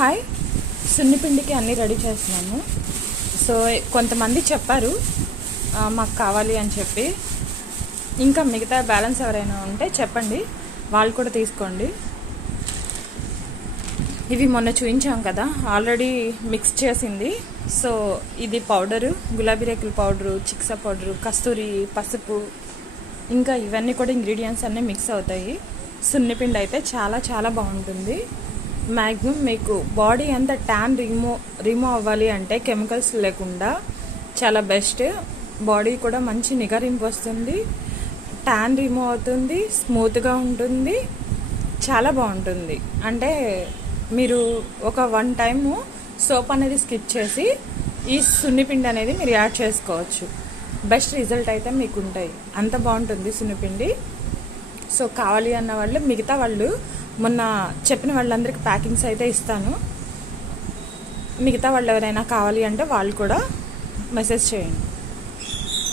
Hi, సున్నిపిండికి అన్నీ ready చేస్తున్నాము. So కొంతమంది చెప్పారు మాకు కావాలి అని చెప్పి. ఇంకా మిగతా బ్యాలెన్స్ ఎవరైనా ఉంటే చెప్పండి, వాళ్ళు కూడా తీసుకోండి. ఇవి మొన్న చూపించాం కదా, ఆల్రెడీ మిక్స్ చేసింది. సో ఇది పౌడరు, గులాబీ రేకుల పౌడరు, చిక్సా పౌడరు, కస్తూరి, పసుపు, ఇంకా ఇవన్నీ కూడా ఇంగ్రీడియంట్స్ అన్నీ మిక్స్ అవుతాయి. సున్నిపిండి అయితే చాలా చాలా బాగుంటుంది. మ్యాక్సిమం మీకు బాడీ అంతా ట్యాన్ రిమూవ్ అవ్వాలి అంటే కెమికల్స్ లేకుండా చాలా బెస్ట్. బాడీ కూడా మంచి నిగరింపు వస్తుంది, ట్యాన్ రిమూవ్ అవుతుంది, స్మూత్గా ఉంటుంది, చాలా బాగుంటుంది. అంటే మీరు ఒక 1 టైము సోప్ అనేది స్కిప్ చేసి ఈ సున్నిపిండి అనేది మీరు యాడ్ చేసుకోవచ్చు. బెస్ట్ రిజల్ట్ అయితే మీకు ఉంటాయి, అంత బాగుంటుంది సున్నిపిండి. సో కావాలి అన్న వాళ్ళు, మిగతా వాళ్ళు మొన్న చెప్పిన వాళ్ళందరికీ ప్యాకింగ్స్ అయితే ఇస్తాను. మిగతా వాళ్ళు ఎవరైనా కావాలి అంటే వాళ్ళు కూడా మెసేజ్ చేయండి.